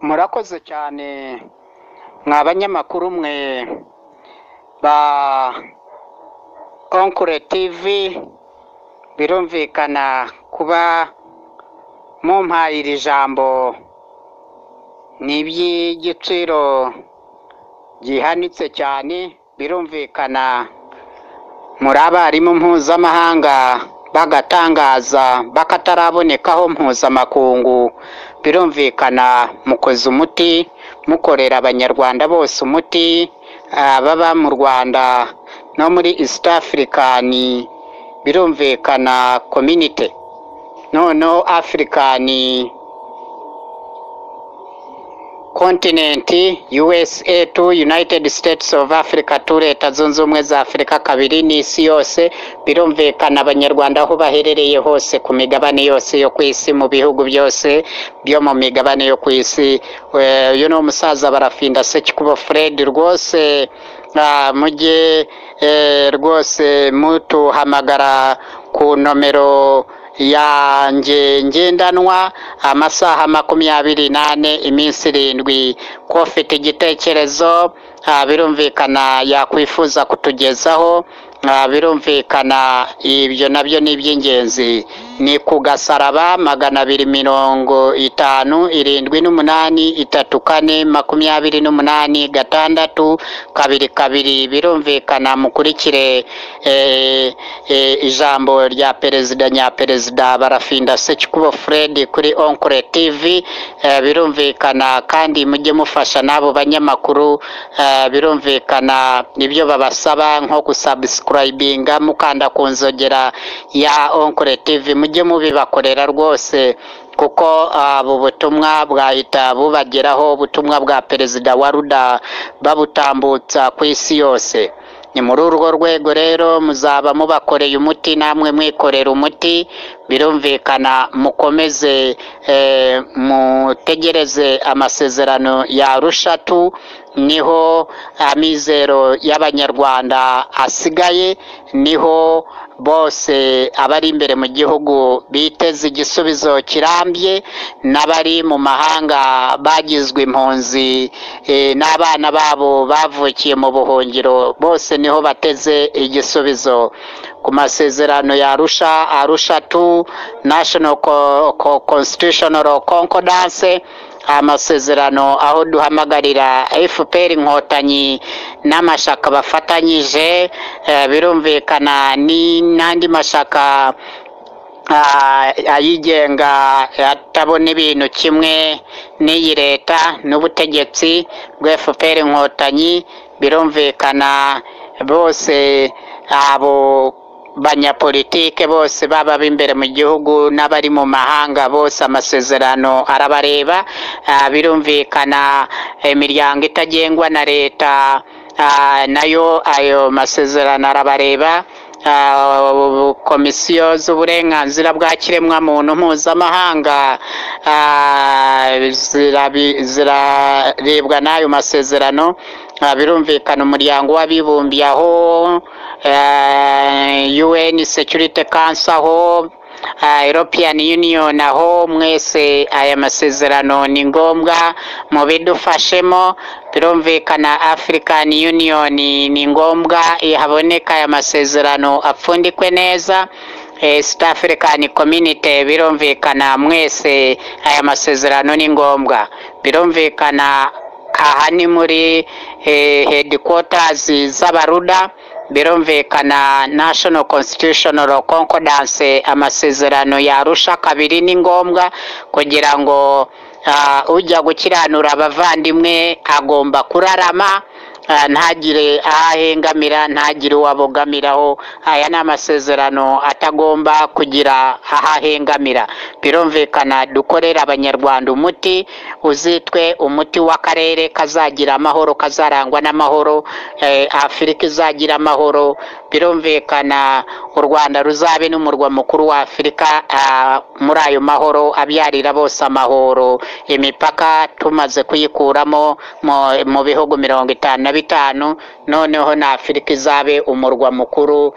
murakoze cyane mwa banyamakuru mwe ba Onkure TV, birumvikana kuba mumpaye iri jambo n'iby'igiciro gihanitse cyane. Birumvikana muri abarimu mpuzamahanga bagatangaza bakatarabonekaho mpuzamakungu. Birumvikana mukoze umuti, mukorera abanyarwanda bose umuti, baba mu Rwanda no muri East African birumvikana community, noneho African continent, USA to United States of Africa to Leta Zunze Ubumwe za Afurika kabiri n'isi yose. Birumvikana abanyarwanda aho baherereye hose ku migabane yose yo ku isi, mu bihugu byose byo mu migabane yo ku isi. Uyu ni umusaza Barafinda Sekikubo Fred, rwose mujye rwose mutuhamagara ku nomero yanjye ngendanwa amasaha 24 iminsi 7. Ko ufite igitekerezo birumvikana yakwifuza kutugezaho, birumvikana ibyo nabyo ni iby'ingenzi. Ni ku Gasaraba 257 birumvikana mukurikire ijambo rya perezida nyaperezida Barafinda Sekikubo Fred kuri Onkure TV. Birumvikana kandi mujye mufasha nabo banyamakuru, birumvikana nibyo babasaba nko gusubscribinga mukanda kunzogera ya Onkure TV, mujye mubibakorera rwose, kuko abo butumwa bwahita bubageraho, ubutumwa bwa perezida wa Ruda babutambutsa ku isi yose. Ni muri urwo rwego rero muzaba mubakoreye umuti, namwe mwikorera umuti. Birumvikana mukomeze mutegereze amasezerano ya Arusha tu, niho amizero y'abanyarwanda asigaye, niho bose abari imbere mu gihugu biteze igisubizo kirambye, n'abari mu mahanga bagizwe impunzi n'abana babo bavukiye mu buhungiro, bose niho bateze igisubizo ku masezerano ya Arusha tu National Constitutional Concordance. Amasezerano aho duhamagarira FPR Inkotanyi n'amashaka bafatanyije, birumvikana ni n'andi mashaka ayigenga atabona ibintu kimwe n'iyi leta n'ubutegetsi bwa FPR Inkotanyi. Birumvikana bose abo banyapolitike bose baba b'imbere mu gihugu n'abari mu mahanga, bose amasezerano arabareba. Birumvikana imiryango itagengwa na leta nayo ayo masezerano arabareba. Komisiyo z'uburenganzira bwa kiremwamuntu mpuzamahanga zirarebwa n'ayo masezerano. Birumvikana umuryango w'abibumbye aho, UN Security Council aho, European Union aho, mwese aya masezerano ni ngombwa mu bidufashemo. Birumvikana African Union ni ngombwa ihaboneka aya masezerano apfundikwe neza. East African Community birumvikana mwese aya masezerano ni ngombwa. Birumvikana aha ni muri headquarters z'abaruda. Birumvikana National Constitutional Concordance, amasezerano ya Arusha kabiri ni ngombwa kugira ngo ujya gukiranura abavandimwe agomba kurarama, ntagire ahengamira, ntagire uwabogamiraho. Aya ni amasezerano atagomba kugira ahengamira. Birumvikana dukorera abanyarwanda umuti, uzitwe umuti w'akarere kazagira amahoro, kazarangwa n'amahoro, Afurika izagira amahoro. Birumvikana u Rwanda ruzabe n'umurwa mukuru wa Afurika muri ayo mahoro, abyarira bose amahoro. Imipaka tumaze kuyikuramo mu bihugu 55, noneho na Afurika izabe umurwa mukuru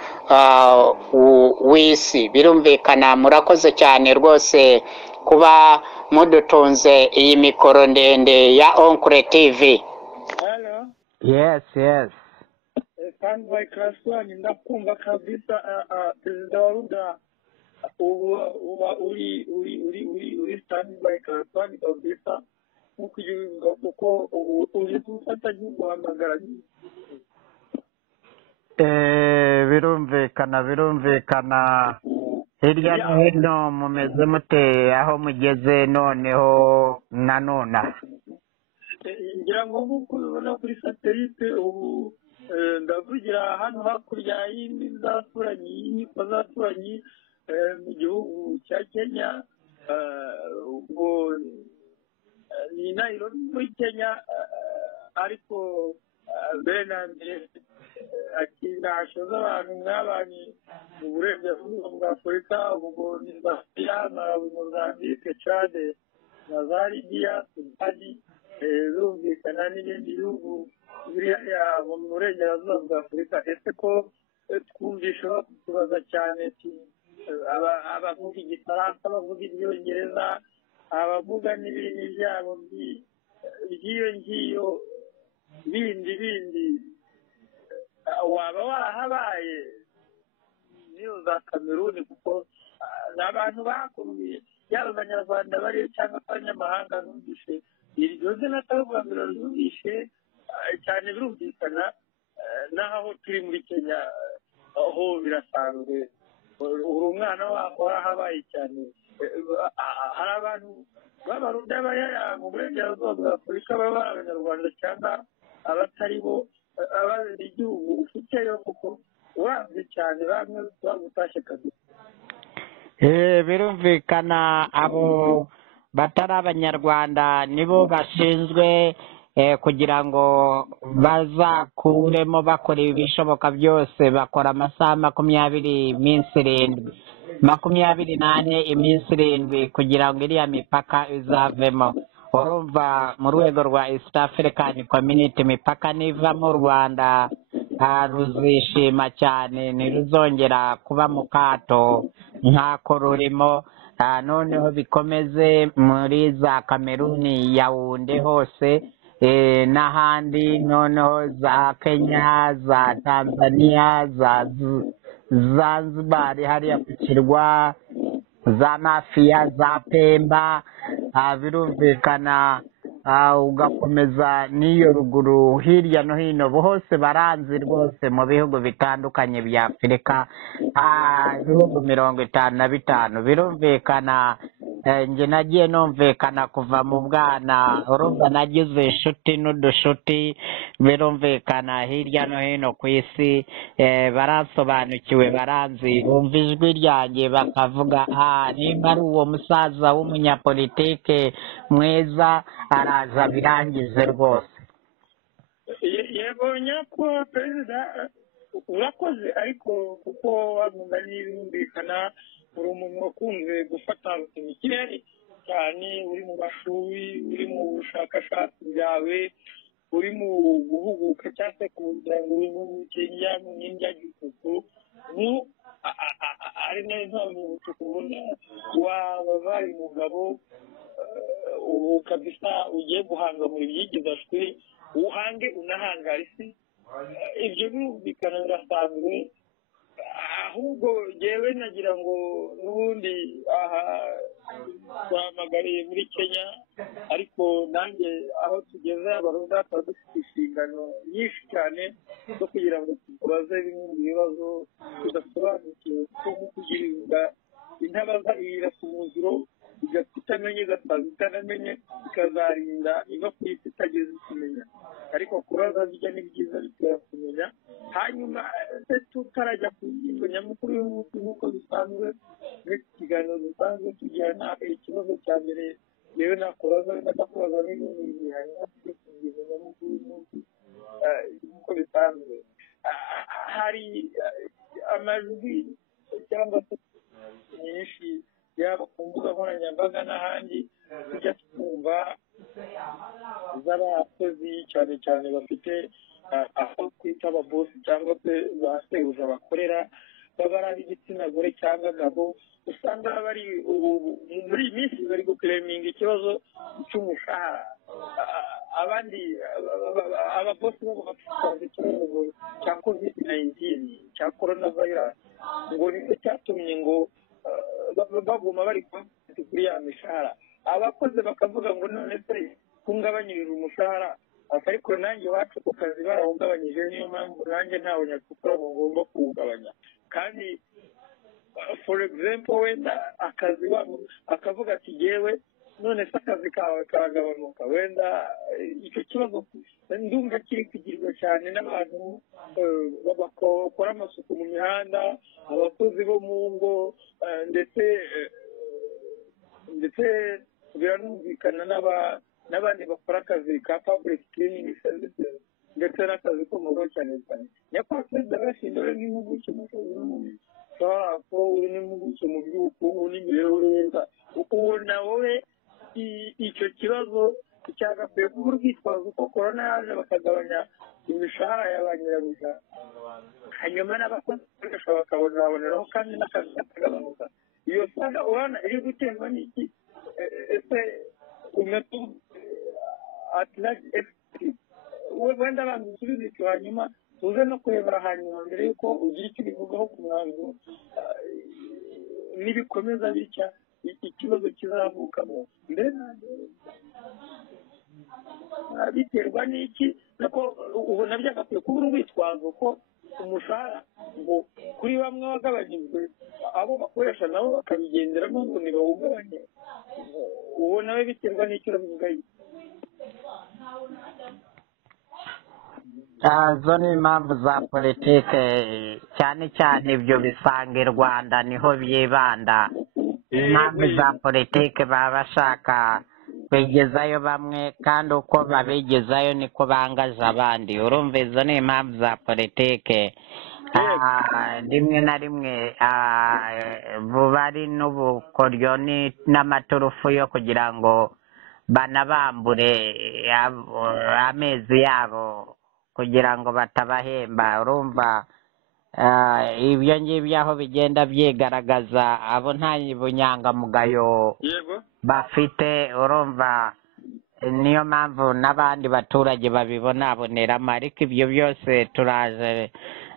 w'isi. Birumvikana murakoze cyane rwose kuba mudutunze iyi mikoro ndende ya Onkle TV. Hello. Yes. Stand by class one ndakumva kabisa perezida wa Ruda uba uri stand by class one kabisa kuko uri gufata guhamagara. Birumvikana hirya no hino mumeze mute aho mugeze noneho nanone ngira ngo nk'uko ubibona kuri satelite ubu ndavugira hano hakurya y'inkiko zaturanyi mu gihugu cya Kenya, ubwo ni Nairobi muri Kenya, ariko mbere na mbere hashoza abantu mwabanye mu burengerazuba bwa Afurika, ubwo ni Zambia, Malawi, Mozambique, Chad na za Libya, Sudani, birumvikana n'ibindi bihugu biri mu burengerazuba bwa Afurika. Ese ko twumvisha tubaza cyane abavuga igifaransa, abavuga ibyongereza, abavuga n'ibindi byabo by'iyo bindi waba warahabaye niyo za Kameruni, kuko ni abantu bakuruye yaba abanyarwanda bari cyangwa abanyamahanga. Numvise iryo zina atavuga ngo ryumvishe cyane, birumvikana n'aho turi muri Kenya aho birasanzwe, uri umwana waho warahabaye cyane. Hari abantu b'Abarundi baba mu burengerazuba bwa Afurika baba abanyarwanda cyangwa abatari bo ababera igihugu ufiteyo, kuko uranze cyane bamwe bagutashye kabisa. birumvikana abo batari abanyarwanda nibo bashinzwe kugira ngo bazakuremo bakora ibishoboka byose, bakora amasaha 20 iminsi 24 iminsi 7 kugira ngo iriya mipaka izavemo. Urumva mu rwego rwa East African Community imipaka niva mu Rwanda ruzishima cyane, ntiruzongera kuba mu kato nk'ako rurimo. Noneho bikomeze muri za Kameruni, Yaounde hose n'ahandi, noneho za Kenya, za Tanzania, za Zanzibar hariya ku kirwa, za Mafia, za Pemba, birumvikana ugakomeza n'iyo ruguru hirya no hino hose baranzi rwose mu bihugu bitandukanye bya Afurika, ibihugu 55. Birumvikana njye nagiye numvikana kuva mu bwana, urumva nagize inshuti n'udushuti, birumvikana hirya no hino ku isi, baransobanukiwe, baranzi, bumva ijwi ryanjye bakavuga nimba ari uwo musaza w'umunyapolitike mwiza araza birangize rwose. Yego nyakubahwa perezida, urakoze, ariko kuko wagomba n'ibirumvikana uri umuntu wakunze gufata imikirere cyane, uri mu mashuri, uri mu bushakashatsi bwawe, uri mu guhuguka cyangwa se kugira ngo uri mu Kenya mu n'indyagihugu ari nayo mpamvu tukubona wabaye umugabo ubu kabisa ugiye guhanga muri byigizashwe, uhange unahangara isi. Ibyo birumvikana birasanzwe, ahubwo yewe nagira ngo n'ubundi twahamagariye muri Kenya, ariko nanjye aho tugeze Abarundi tukaba dufite inshingano nyinshi cyane zo kugira ngo tubaze bimwe mu bibazo tudasobanukiwe, nko kugirirwa intabaza irira ku muziro, igafitamenye igasaza itanamenye, ikazarinda iva ku isi itageze kumenya. Ariko kubaza bijya ni byiza bitera kumenya. Hanyuma tutarajya ku ngingo nyamukuru y'umunsi nk'uko bisanzwe n'iki kiganiro dusanzwe tugirana, ikibazo cya mbere yewe nakubaza ndakakubaza n'ibindi bihari ku ngingo nyamukuru y'umunsi nk'uko bisanzwe. Hari amajwi cyangwa se nyinshi yaba ku mbuga nkoranyambaga n'ahandi tujya twumva z'abakozi cyane cyane bafite aho twita ababosi cyangwa se ba sebuja bakorera, baba ari ab'igitsina gore cyangwa gabo usanga bari muri iyi minsi bari gukureminga ikibazo cy'umushahara abandi ababosi bo bafite ikibazo cya covid-19 cya coronavirus ngo nicyo cyatumye ngo baguma bari kuri ya mishahara abakozi bakavuga ngo none se kungabanyirira umushahara ariko nanjye iwacu ku kazi barawugabanyije niyo mpamvu nanjye ntawe nyakukora ngomba kuwugabanya kandi for example wenda akazi wabo akavuga ati yewe none se akazi kawe karagabanuka wenda icyo kibazo ndumva kiri kugirwa cyane n'abantu bakora amasuku mu mihanda abakozi bo mu ngo ndetse biranumvikana n'abandi bakora akazi ka public cleaning services ndetse n'akazi ko mu rugo cyane cyane nyakubahwa perezida gashinzwe n'impuguke mu kazi n'umuntu ushobora kuba uri n'impuguke mu by'ubukungu n'imibereho myiza ubona wowe icyo kibazo cyagakwiye kuba urwitwazo ko korona yaje bakagabanya imishahara ya ba nyirabuja hanyuma n'abakozi bakaboneraho kandi n'akazi kakagabanuka iyo usanga ubona iri guterwa n'iki ese umetu atlage efuperi wenda abantu usubiza icyo hanyuma uze no kurebera hanyuma mbere y'uko ugira icyo ubivugaho ku mwanzuro nibikomeza bitya ikibazo kizavukamo mbere biterwa n'iki nako ubona byagakwiye kuba urwitwazo ko umushahara ngo kuri bamwe wagabanyijwe abo bakoresha nabo bakabigenderamo ngo ntibawugabanye ubona we biterwa n'icyo urabivuga zo ni impamvu za politike cyane cyane ibyo bisanga i Rwanda niho byibanda impamvu za politike baba bashaka kwigezayo bamwe kandi uko babigezayo niko bangaza abandi urumva izo ni impamvu za politike rimwe na rimwe buba ari n'ubukoryo n'amaturufu yo kugira ngo banabambure amezi yabo kugira ngo batabahemba urumva ibyo ngibyo aho bigenda byigaragaza abo nta bunyangamugayo bafite urumva niyo mpamvu n'abandi baturage babibonaboneramo ariko ibyo byose turaje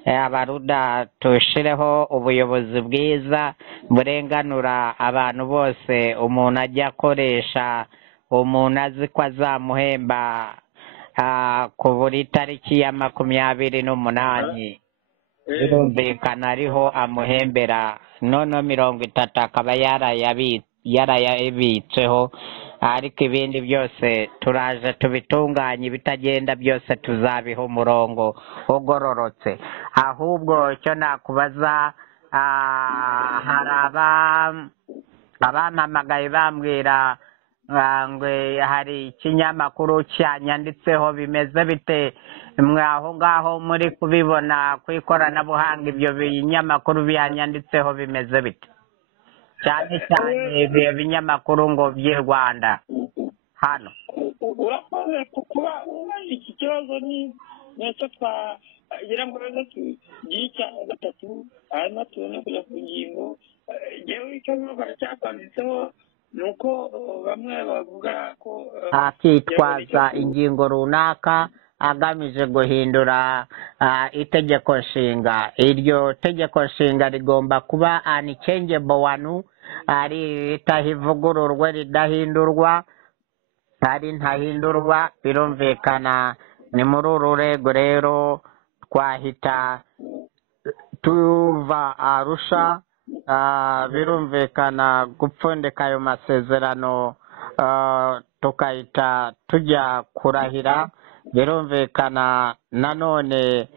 abaruda tushireho ubuyobozi bwiza burenganura abantu bose umuntu ajya akoresha umuntu azi ko azamuhemba ku buri tariki ya 28 birumvikana ariho amuhembera none 30 akaba yarayabitseho ariko ibindi byose turaje tubitunganye bitagenda byose tuzabiha umurongo ugororotse ahubwo icyo nakubaza hari abampamagaye bambwira ngo hari ikinyamakuru cyanyanditseho bimeze bite mwe aho ngaho muri kubibona ku ikoranabuhanga ibyo binyamakuru byanyanditseho bimeze bite cyane cyane ibyo binyamakuru ngo by'i Rwanda hano urakoze kuba iki kibazo ni nicyo twagira ngo rero tugire icya gatatu hanyuma tubone kujya ku ngingo yewe icyo baracyakanditseho nuko bamwe bavuga ko akitwaza ingingo runaka agamije guhindura itegeko nshinga iryo tegeko nshinga rigomba kuba unchangeable one ari ritahivugururwa ridahindurwa ari ntahindurwa birumvikana ni muri uru rwego rero twahita tuva Arusha birumvikana gupfundika ayo masezerano tukahita tujya kurahira birumvikana nanone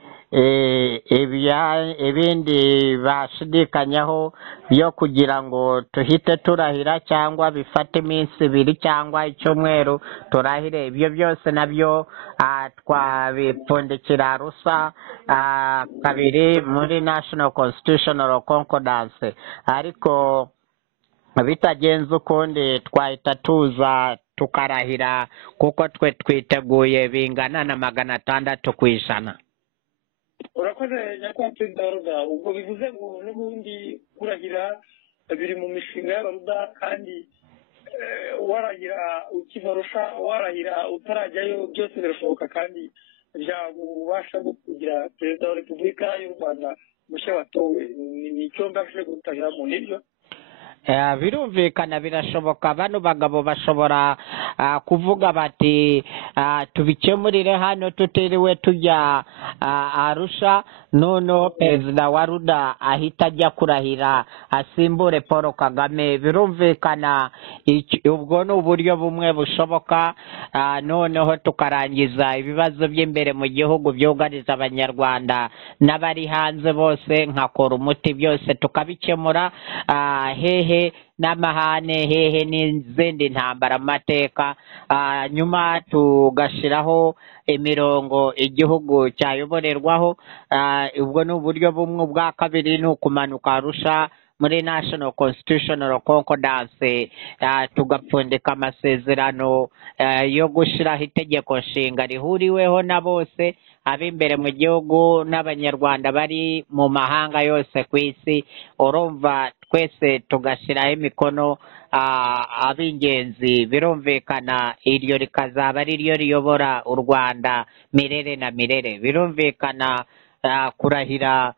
ibindi bashidikanyaho byo kugira ngo tuhite turahira cyangwa bifate iminsi 2 cyangwa icyumweru turahire ibyo byose nabyo twabipfundikira Arusha kabiri muri National Constitutional Concordance ariko bitagenze ukundi twahita tuza tukarahira kuko twe twiteguye bingana na 600 ku ijana urakoze urakoze nyakubahwa perezida wa ruda ubwo bivuze ngo n'ubundi kurahira biri mu mishinga y'abaruda kandi warahira ukivarusha warahira utarajyayo byose birashoboka kandi byagubasha bwo kugira perezida wa repubulika y'u rwanda mushya watowe ni icyo mbashije gutahiramo nibyo birumvikana birashoboka bano bagabo bashobora kuvuga bati tubikemurire hano tutiriwe tujya Arusha noneho perezida wa ruda ahita ajya kurahira asimbure Paul Kagame birumvikana ubwo ni uburyo bumwe bushoboka noneho tukarangiza ibibazo by'imbere mu gihugu byugarije abanyarwanda n'abari hanze bose nkakora umuti byose tukabikemura hehe n'amahane hehe n'izindi ntambara amateka nyuma tugashiraho imirongo igihugu cyayoborerwaho ubwo ni uburyo bumwe bwa kabiri ni ukumanuka Arusha muri National Constitutional Concordance tugapfundika amasezerano yo gushyiraho itegeko nshinga rihuriweho na bose ab'imbere mu gihugu n'abanyarwanda bari mu mahanga yose ku isi urumva twese tugashyiraho imikono ab'ingenzi birumvikana iryo rikazaba ari ryo riyobora u Rwanda mirere na mirere birumvikana kurahira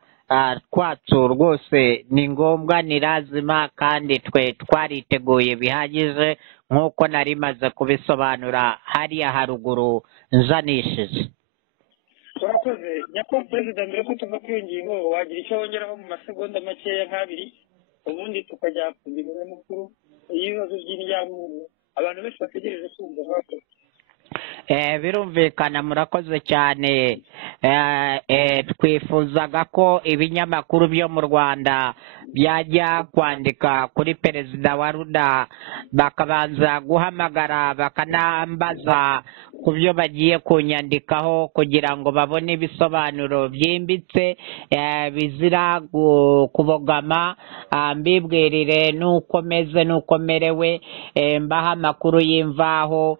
kwacu rwose ni ngombwa ni lazima kandi twe twariteguye bihagije nk'uko nari maze kubisobanura hariya haruguru njanishije urakoze nyakubahwa perezida mbere ko tuva kuri iyo ngingo wagira icyo wongeraho mu masegonda makeya nk'abiri ubundi tukajya ku ngingo y'amakuru y'ibibazo by'indyamuntu abantu benshi bategereje kumva bakoze birumvikana murakoze cyane twifuzaga ko ibinyamakuru byo mu Rwanda byajya kwandika kuri perezida wa ruda bakabanza guhamagara bakanambaza ku byo bagiye kunyandikaho kugira ngo babone ibisobanuro byimbitse bizira kubogama mbibwirire n'uko meze n'uko merewe mbaha amakuru y'imvaho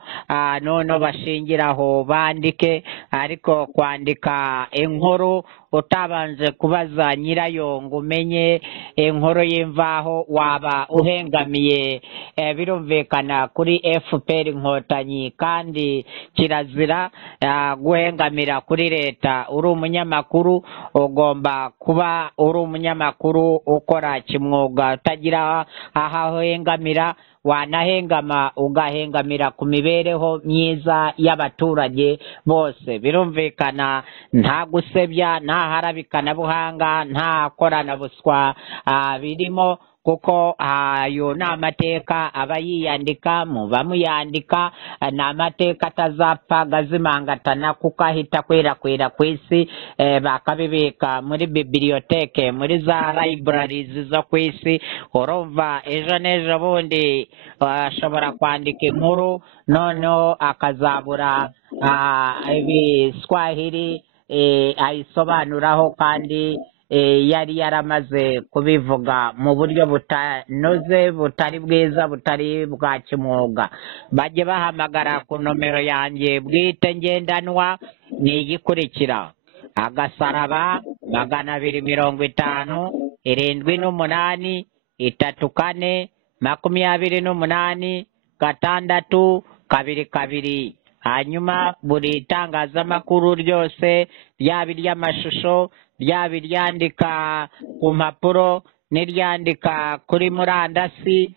none bashingiraho bandike ariko kwandika inkuru utabanje kubaza nyirayo ngo umenye inkuru y'imvaho waba uhengamiye birumvikana kuri FPR inkotanyi kandi kirazira guhengamira kuri leta uri umunyamakuru ugomba kuba uri umunyamakuru ukora kimwuga utagira aho uhengamira wanahengama ugahengamira ku mibereho myiza y'abaturage bose birumvikana nta gusebya nta harabikanabuhanga nta koranabuswa birimo kuko ayo ni amateka aba yiyandika muba muyandika ni amateka atazapfa gazimangatana kuko ahita kwirakwira ku isi bakabibika muri bibiliyoteke muri za libraries zo ku isi urumva ejo n'ejo bundi ashobora kwandika inkuru noneho akazabura ibiswahili ayisobanuraho kandi yari yaramaze kubivuga mu buryo butanoze butari bwiza butari bwa kimwuga bajye bahamagara ku nomero yanjye bwite ngendanwa ni igikurikira agasaraba 250 78 34 28 6 2 hanyuma buri itangazamakuru ryose ryaba iry'amashusho ryaba iryandika ku mpapuro n'iryandika kuri murandasi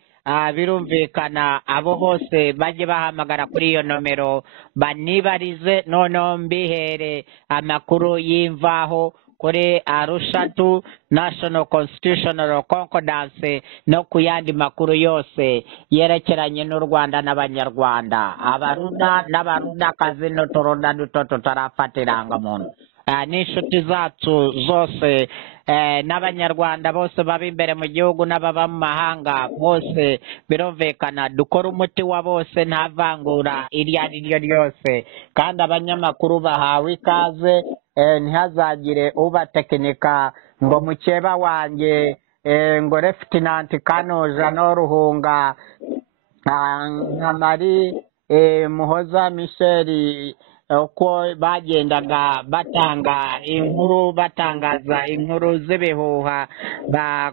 birumvikana abo bose bajye bahamagara kuri iyo nomero banibarize noneho mbihere amakuru y'imvaho kuri Arusha National Constitutional Concordance no ku yandi makuru yose yerekeranye n'u Rwanda n'abanyarwanda abaruda n'abarudakazi n'uturuda duto tutarafatiranga muntu n'inshuti zacu zose n'abanyarwanda bose baba imbere mu gihugu n'ababa mu mahanga bose birumvikana dukora umuti wa bose nta vangura iryo ari ryo ryose kandi abanyamakuru bahawe ikaze ntihazagire ubatekinika ngo mukeba wanjye ngo Lieutenant Kanoja no Ruhunga nka Marie Muhoza Michel uko bagendaga batanga inkuru batangaza inkuru z'ibihuha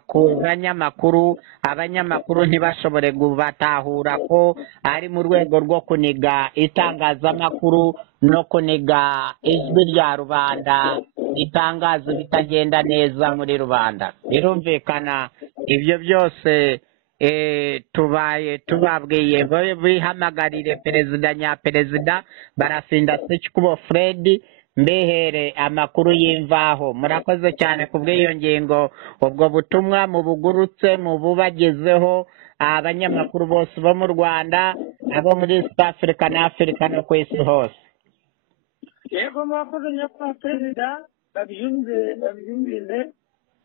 ku banyamakuru, abanyamakuru ntibashobore kubatahura ko ari mu rwego rwo kuniga itangazamakuru no kuniga ijwi rya rubanda ritangaza ibitagenda neza muri rubanda. Birumvikana ibyo byose tubaye tubabwiye bihamagarire perezida nyaperezida Barafinda Sekikubo Fred mbehere amakuru y'imvaho. Murakoze cyane ku bw'iyo ngingo, ubwo butumwa mubugurutse mububagezeho abanyamakuru bose bo mu Rwanda, abo muri East Africa na Africa no ku isi hose. Yego mwakoze nyakubahwa perezida, babyumvise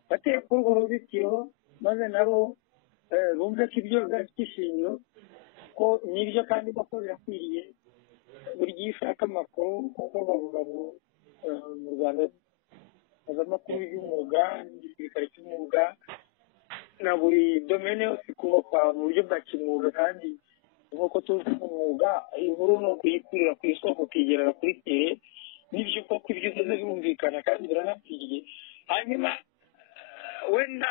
bateye kuri urwo ruzitiro maze nabo bumve ko ibyo bidafite ishingiro ko nibyo kandi koko birakwiriye. Buri gihe ushaka amakuru kuko bavuga ngo mu Rwanda amakuru y'umwuga n'igisirikare cy'umwuga na buri domene yose kubakwa mu buryo bwa kimwuga, kandi nk'uko tuzi umwuga inkuru ni ukuyikurira ku isoko ukigerera kuri tere, n'ibyo koko ibyo ukoze birumvikana kandi biranakwiriye. Hanyuma wenda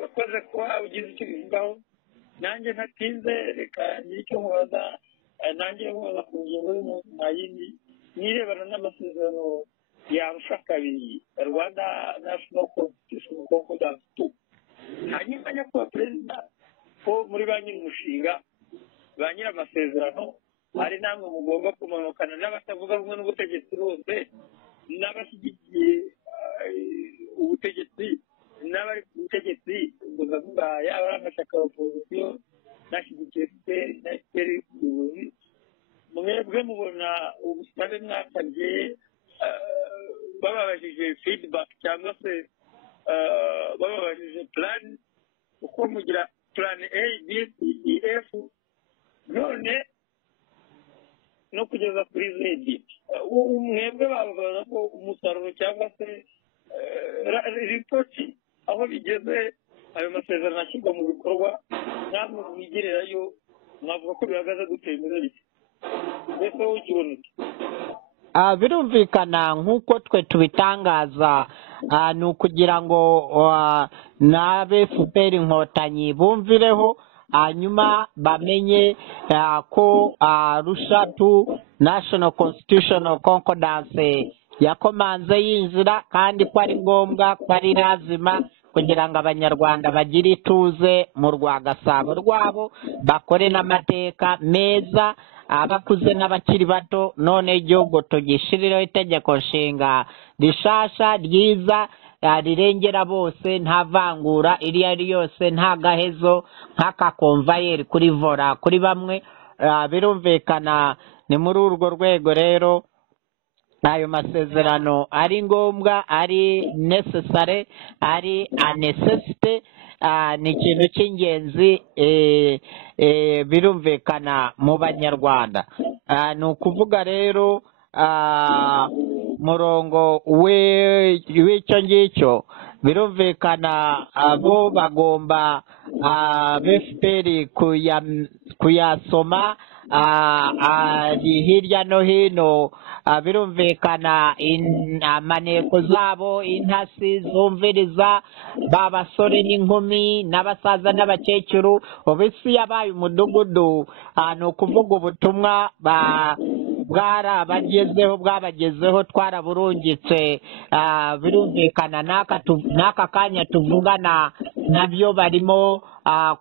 wakoze kuba ugize icyo bivugaho, nanjye ntatinze reka ngire icyo nkubaza, nanjye nkubaza ku ngingo y'umunsi yindi nirebana n'amasezerano yarusha kabiri Rwanda National Constitution Concordance 2. Hanyuma nyakubahwa perezida ko muri ba nyir'umushinga ba nyir'amasezerano hari namwe mugomba kumanukana n'abatavuga rumwe n'ubutegetsi bose, n'abashyigikiye ubutegetsi n'abari ku butegetsi, ubwo ndavuga yaba ari amashyaka ya opozisiyo n'ashyigikiye na FPR ubuyobozi. Mwebwe mubona ubusabe mwasabye bababajije feedback cyangwa se bababajije plan, uko mugira plan A, B, C, D, F, none no kugeza kuri Z. Mwebwe bavuga ko umusaruro cyangwa se ripoti aho bigeze ayo masezerano ashyirwa mu bikorwa, namwe mwigererayo mwavuga ko bihagaze gutera imbere iki? Mbese wowe ukibona iki? Birumvikana nk'uko twe tubitangaza, ni ukugira ngo n'abe FPR inkotanyi bumvireho, hanyuma bamenye ko Arusha to National Constitutional Concordance yakomanze yinjira, kandi ko ari ngombwa, ko ari lazima kugira ngo abanyarwanda bagire ituze mu Rwagasabo rwabo, bakore n'amateka meza, abakuze n'abakiri bato. None igihugu tugishiriraho itegeko nshinga rishasha ryiza rirengera bose, nta vangura iri ari yose, nta gahezo nk'aka konvayeri kuri vora kuri bamwe. Birumvikana ni muri urwo rwego rero ayo masezerano ari ngombwa, ari necessary, ari a necessity, ni ikintu cy'ingenzi birumvikana mu banyarwanda. Ni ukuvuga rero murongo w'icyo ngicyo, birumvikana abo bagomba FPR kuyasoma, ari hirya no hino. Birumvikana amaneko zabo, intasi zumviriza b'abasore n'inkumi n'abasaza n'abakecuru, ubu isi yabaye umudugudu. Ni ukuvuga ubutumwa bwabagezeho twaraburungitse. Birumvikana n'aka kanya tuvugana nabyo barimo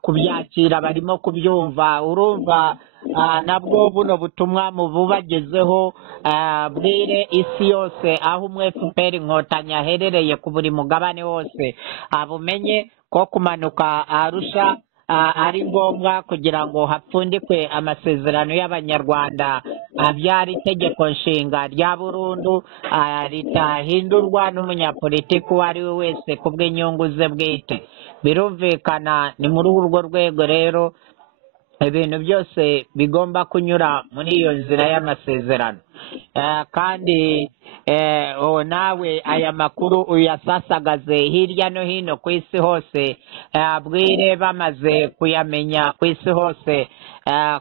kubyakira, barimo kubyumva. Urumva nabwo buno butumwa mububagezeho, bwire isi yose aho umwe FPR inkotanyi aherereye ku buri mugabane wose, abumenye ko kumanuka Arusha ari ngombwa kugira ngo hapfundikwe amasezerano y'abanyarwanda abyara itegeko nshinga rya burundu, ritahindurwa n'umunyapolitiki uwo ari we wese ku bw'inyungu ze bwite. Birumvikana ni muri urwo rwego rero ibintu byose bigomba kunyura muri iyo nzira y'amasezerano. kandi nawe aya makuru uyasasagaze hirya no hino ku isi hose, bwire bamaze kuyamenya ku isi hose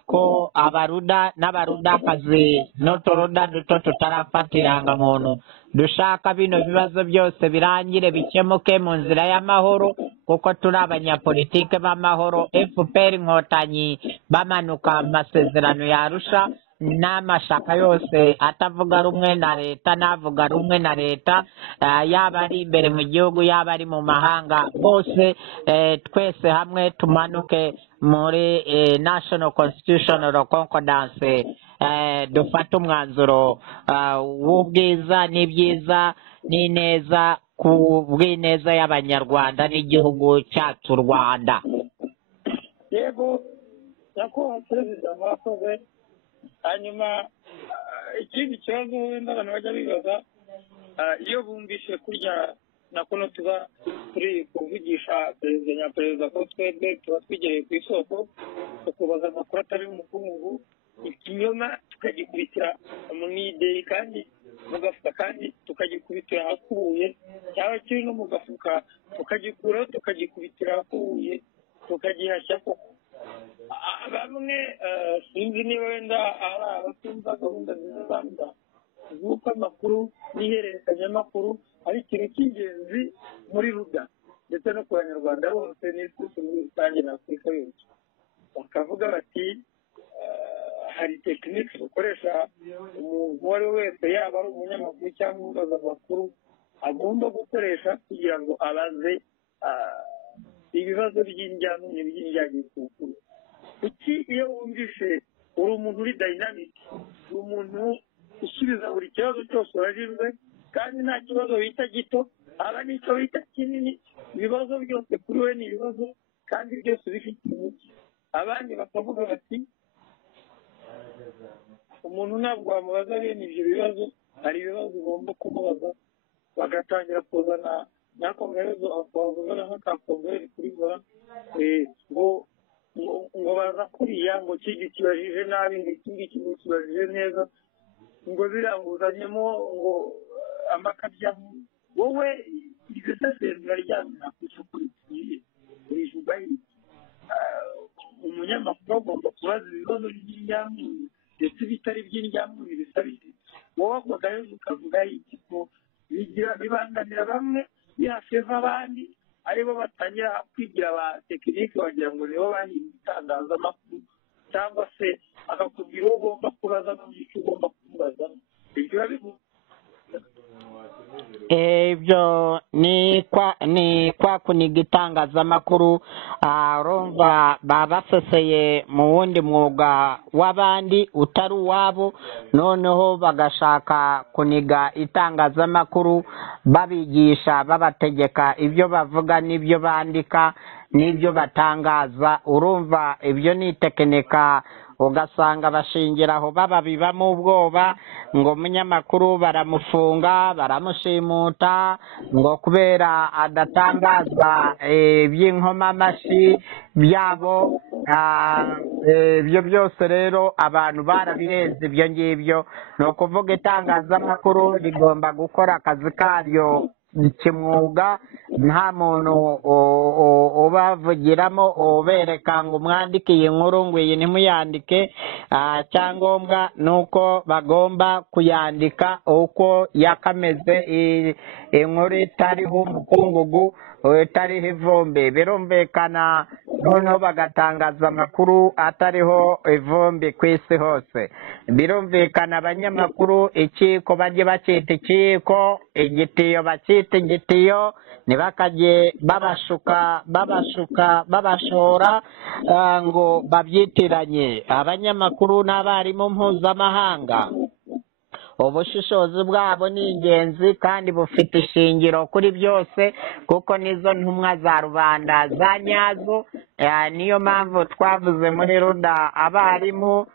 ko abaruda n'abarudakazi n'uturuda duto tutarafata irangamuntu dushaka bino bibazo byose birangire bikemuke mu nzira y'amahoro, kuko turi abanyapolitike b'amahoro. FPR inkotanyi bamanuka amasezerano yarusha, n'amashaka yose atavuga rumwe na leta n'avuga rumwe na leta, yaba ari imbere mu gihugu yaba ari mu mahanga, bose twese hamwe tumanuke muri National Constitutional Concordance, dufate umwanzuro w'ubwiza n'ibyiza n'ineza ku bw'ineza y'abanyarwanda n'igihugu cyacu Rwanda. Yego nyakubahwa perezida mwakoze. Hanyuma ikindi kibazo wenda abantu bajya bibaza, iyo bumvise kurya na kuno tuba turi kuvugisha perezida nyaperezida ko twebwe tuba twigereye ku isoko tukubaza amakuru atari umukungu, ikinyoma tukagikubitira mu idei kandi mu gafuka, kandi tukagikubitira ahakuye, cyaba kiri no mu gafuka tukagikuraho tukagikubitira ahakuye tukagihashya koko. Bamwe sinzi niba wenda ari abatumva gahunda nziza zamba z'uko amakuru n'ihererekanyamakuru ari ikintu cy'ingenzi muri ruda ndetse no ku banyarwanda bose n'isi muri rusange na Afurika yose. Bakavuga bati hari tekiniki dukoresha umuntu uwo ari we wese, yaba ari umunyamakuru cyangwa umubaza amakuru, agomba gukoresha kugira ngo abaze ibibazo by'injyana by'injyanye ku kuru. Kuki iyo wumvishe uri umuntu uri dynamic, uri umuntu usubiza buri kibazo cyose urajijwe, kandi nta kibazo bita gito haba n'icyo bita kinini, ibibazo byose kuri we ni ibibazo kandi byose bifite umuti. Abandi bakavuga bati umuntu ntabwo wamubaza bene ibyo bibazo, hari ibibazo ugomba kumubaza, bagatangira kuzana n'ako gahezo akavugana nk'akakongere kuri vora, ngo baza kuriya ngo kigi kibajije nabi ngo ikindi kintu kibajije neza, ngo birabuzanyemo ngo amakabya. Wowe iryo sesengura ryanyu nakwisha kuri rivuga iki? Umunyamakuru agomba kubaza ibibazo by'injyamuni ndetse bitari by'injyamuni bisabije. Wowe ako gahezo ukavuga iki ko bibangamira bamwe bihafeva abandi, aribo batangira kwigira ba tekinike wagira ngo nibo bahinga itangazamakuru, cyangwa se akakubwira uwo ugomba kubaza n'icyo ugomba kumubaza. Ibyo bivuga ibyo ni kwa kuniga itangazamakuru. Urumva baba baseseye mu wundi mwuga w'abandi utari uwabo, noneho bagashaka kuniga itangazamakuru, babigisha babategeka ibyo bavuga n'ibyo bandika n'ibyo batangaza. Urumva ibyo ni tekinika, ugasanga bashingiraho bababibamo ubwoba, ngo umunyamakuru baramufunga baramushimuta ngo kubera adatangaza iby'inkomamashyi byabo. Ibyo byose rero abantu barabirenze ibyo ngibyo. Ni ukuvuga itangazamakuru rigomba gukora akazi karyo kimwuga, nta muntu ubavugiramo ubereka ngo mwandike iyi nkuru ngo iyi ntimuyandike. Cyangombwa ni uko bagomba kuyandika uko yakameze, inkuru itariho umukungugu, itariho ivumbi. Birumvikana, noneho bagatangaza amakuru atariho ivumbi ku isi hose. Birumvikana abanyamakuru ikiko bajye bacyita ikiko, igitiyo bacyita igitiyo, ntibakajye babashora ngo babyitiranye. Abanyamakuru n'abarimu mpuzamahanga, ubushishozi bwabo ni ingenzi kandi bufite ishingiro kuri byose, kuko nizo ntumwa za rubanda za nyazo. Niyo mpamvu twavuze muri ruda abarimu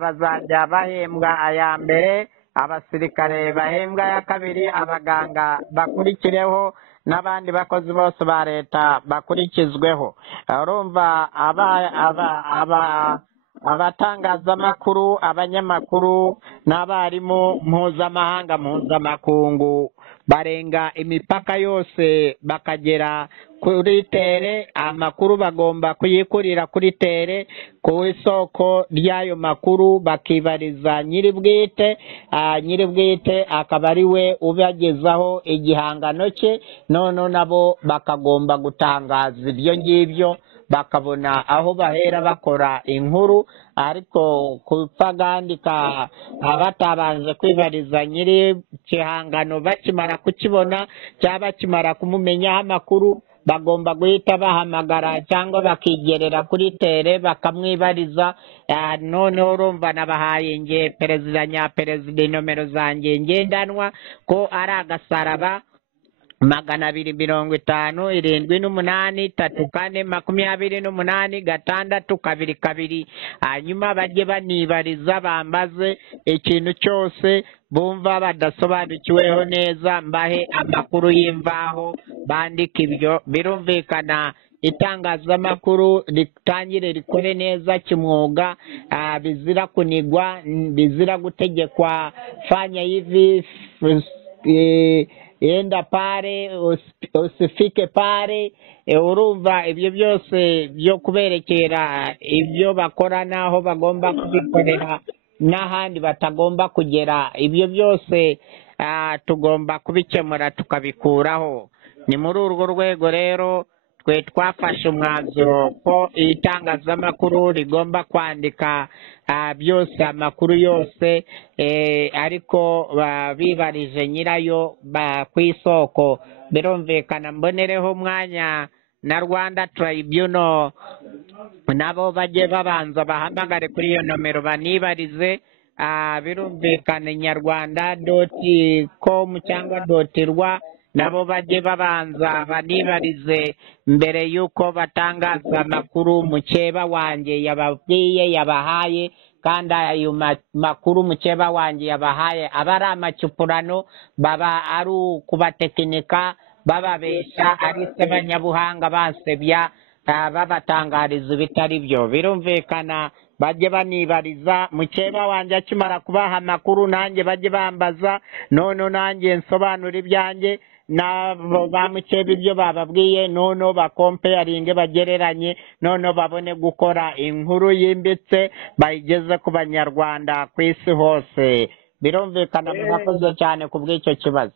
bazajya bahembwa aya mbere, abasirikare bahembwa ya kabiri, abaganga bakurikireho, n'abandi bakozi bose ba leta bakurikizweho. Urumva abatangazamakuru abanyamakuru n'abarimu mpuzamakungu barenga imipaka yose bakagera kuri tere. Amakuru bagomba kuyikurira kuri tere ku isoko ry'ayo makuru bakibariza nyiribwite. Nyiribwite akaba ari we ubagezaho igihangano cye, none nabo bakagomba gutangaza ibyo ngibyo bakabona aho bahera bakora inkuru, ariko kupfa gandika batabanje kwibariza nyiri igihangano bakimara kukibona cyangwa bakimara kumumenyaho amakuru, bagomba guhita bahamagara cyangwa bakigerera kuri tere bakamwibariza. Noneho urumva nabahaye nge perezida nyaperezida nomero zanjye ngendanwa ko ari agasaraba 258 34 28 622. hanyuma bajye banibariza bambaze ikintu cyose bumva badasobanukiweho neza, mbahe amakuru y'imvaho bandika ibyo. Birumvikana itangazamakuru ritangire rikore neza kimwuga, bizira kunigwa, bizira gutegekwa fanya hivi enda pare usifike pare. Urumva ibyo byose byo kuberekera ibyo bakora naho bagomba kubikorera n'ahandi batagomba kugera, ibyo byose tugomba kubikemura tukabikuraho. Ni muri urwo rwego rero twe twafashe umwanzuro ko itangazamakuru rigomba kwandika byose, amakuru yose, ariko bibarije nyirayo ku isoko. Birumvikana mbonereho umwanya na Rwanda Tribunal nabo bajye babanza bahamagare kuri iyo nomero banibarize. Birumvikana inyarwanda.com cyangwa .rwa nabo bajye babanza banibarize mbere y'uko batangaza amakuru mukeba wanjye yababwiye yabahaye, kandi ayo makuru mukeba wanjye yabahaye aba ari amacyupurano, baba ari ukubatekinika bababesha, ari se banyabuhanga basebya babatangariza ibitari byo. Birumvikana bajye banibariza mukeba wanjye akimara kubaha amakuru, nanjye bajye bambaza, none nanjye nsobanura ibyanjye nabo bamukeba ibyo bababwiye, none bakompeyaringe bagereranye, none babone gukora inkuru yimbitse bayigeze ku banyarwanda ku isi hose. Birumvikana murakoze cyane ku bw'icyo kibazo.